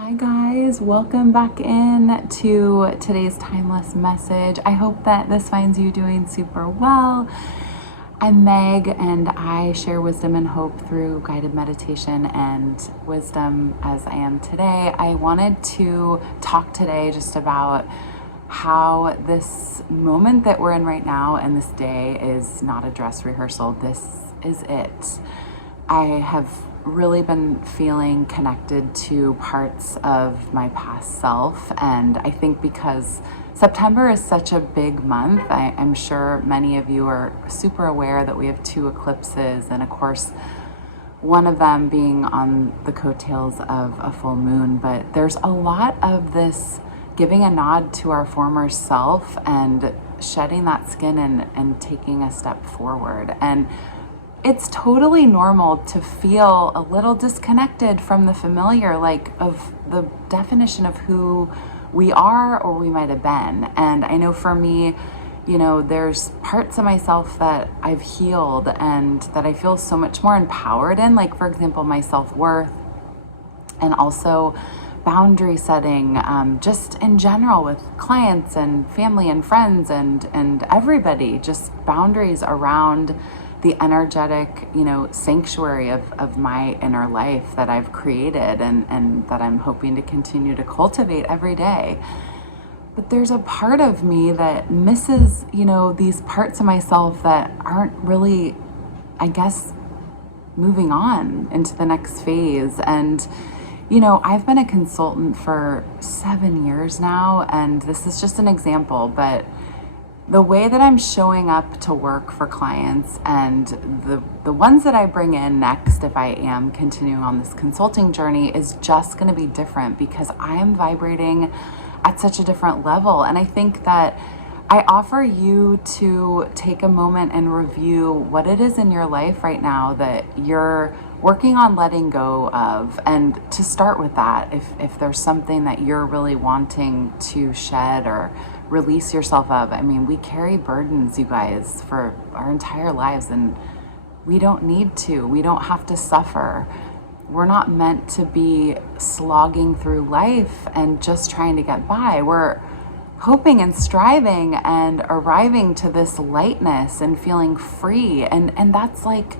Hi guys, welcome back in to today's timeless message. I hope that this finds you doing super well. I'm Meg and I share wisdom and hope through guided meditation and wisdom as I am today. I wanted to talk today just about how this moment that we're in right now and this day is not a dress rehearsal. This is it. I have really been feeling connected to parts of my past self, and I think because September is such a big month, I'm sure many of you are super aware that we have two eclipses, and of course one of them being on the coattails of a full moon. But there's a lot of this giving a nod to our former self and shedding that skin and taking a step forward. And it's totally normal to feel a little disconnected from the familiar, like of the definition of who we are or we might have been. And I know for me, there's parts of myself that I've healed and that I feel so much more empowered in, like for example, my self-worth and also boundary setting, just in general with clients and family and friends and everybody, just boundaries around the energetic, sanctuary of my inner life that I've created and that I'm hoping to continue to cultivate every day. But there's a part of me that misses, these parts of myself that aren't really, I guess, moving on into the next phase. And, I've been a consultant for 7 years now, and this is just an example, but the way that I'm showing up to work for clients and the ones that I bring in next, if I am continuing on this consulting journey, is just going to be different because I am vibrating at such a different level. And I think that I offer you to take a moment and review what it is in your life right now that you're working on letting go of, and to start with that, if there's something that you're really wanting to shed or release yourself of. I mean, we carry burdens, you guys, for our entire lives, and we don't need to. We don't have to suffer. We're not meant to be slogging through life and just trying to get by. We're hoping and striving and arriving to this lightness and feeling free. And that's like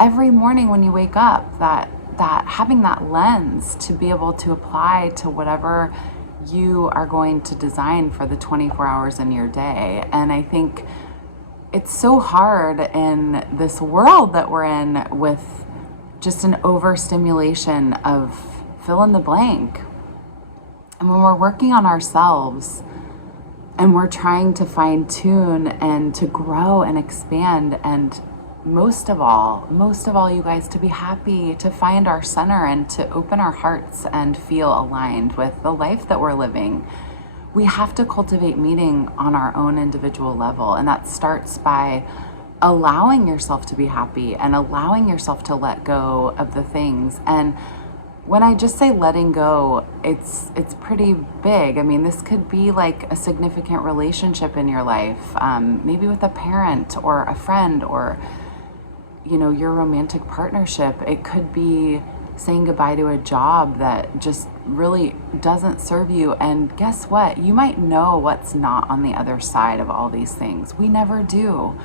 every morning when you wake up, that having that lens to be able to apply to whatever you are going to design for the 24 hours in your day. And I think it's so hard in this world that we're in with just an overstimulation of fill in the blank. And when we're working on ourselves and we're trying to fine tune and to grow and expand, and most of all, you guys, to be happy, to find our center and to open our hearts and feel aligned with the life that we're living, we have to cultivate meaning on our own individual level. And that starts by allowing yourself to be happy and allowing yourself to let go of the things. And when I just say letting go, it's pretty big. I mean, this could be like a significant relationship in your life, maybe with a parent or a friend or your romantic partnership. It could be saying goodbye to a job that just really doesn't serve you. And guess what? You might know what's not on the other side of all these things. We never do.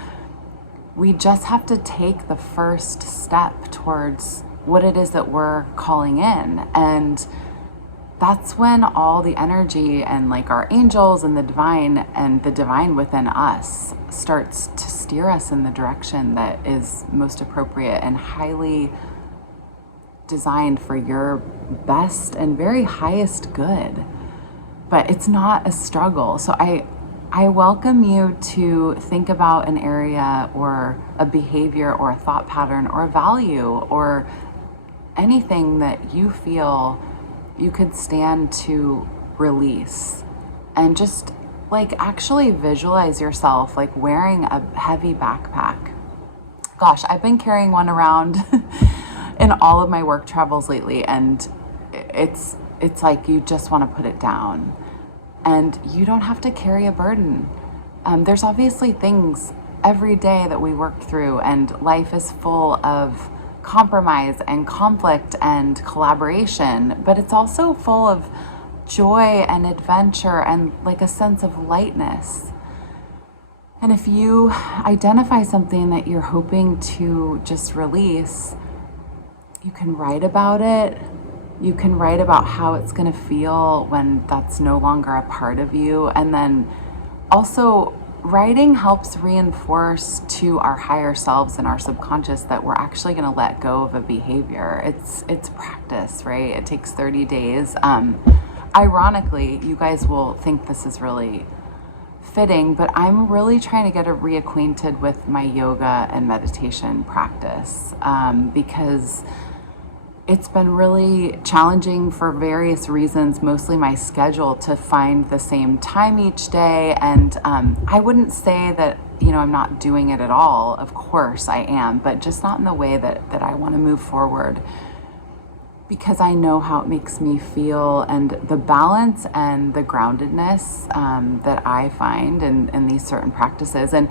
We just have to take the first step towards what it is that we're calling in. And that's when all the energy and like our angels and the divine within us starts to steer us in the direction that is most appropriate and highly designed for your best and very highest good. But it's not a struggle. So I welcome you to think about an area or a behavior or a thought pattern or a value or anything that you feel you could stand to release, and just like actually visualize yourself like wearing a heavy backpack. Gosh, I've been carrying one around in all of my work travels lately, and it's like you just want to put it down, and you don't have to carry a burden. There's obviously things every day that we work through, and life is full of compromise and conflict and collaboration, but it's also full of joy and adventure and like a sense of lightness. And if you identify something that you're hoping to just release, you can write about it. You can write about how it's going to feel when that's no longer a part of you. And then also, writing helps reinforce to our higher selves and our subconscious that we're actually going to let go of a behavior. It's practice, right? It takes 30 days. Ironically, you guys will think this is really fitting, but I'm really trying to get reacquainted with my yoga and meditation practice because it's been really challenging for various reasons, mostly my schedule, to find the same time each day. And I wouldn't say that, I'm not doing it at all. Of course I am, but just not in the way that I want to move forward, because I know how it makes me feel, and the balance and the groundedness that I find in these certain practices. And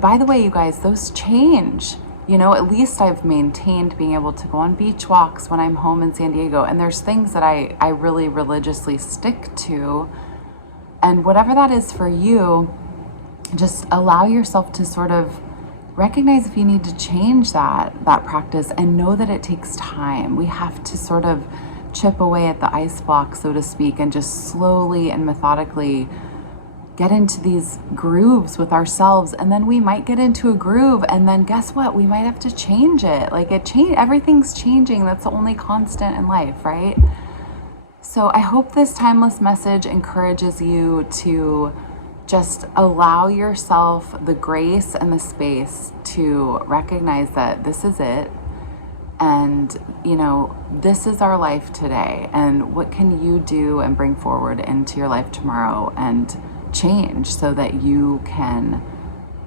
by the way, you guys, those change. At least I've maintained being able to go on beach walks when I'm home in San Diego. And there's things that I really religiously stick to. And whatever that is for you, just allow yourself to sort of recognize if you need to change that practice, and know that it takes time. We have to sort of chip away at the ice block, so to speak, and just slowly and methodically get into these grooves with ourselves. And then we might get into a groove, and then guess what? We might have to change it. Everything's changing. That's the only constant in life, right? So I hope this timeless message encourages you to just allow yourself the grace and the space to recognize that this is it. And, this is our life today. And what can you do and bring forward into your life tomorrow and change so that you can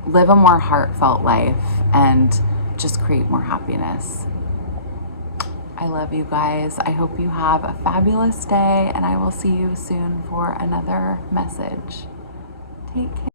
live a more heartfelt life and just create more happiness. I love you guys. I hope you have a fabulous day, and I will see you soon for another message. Take care.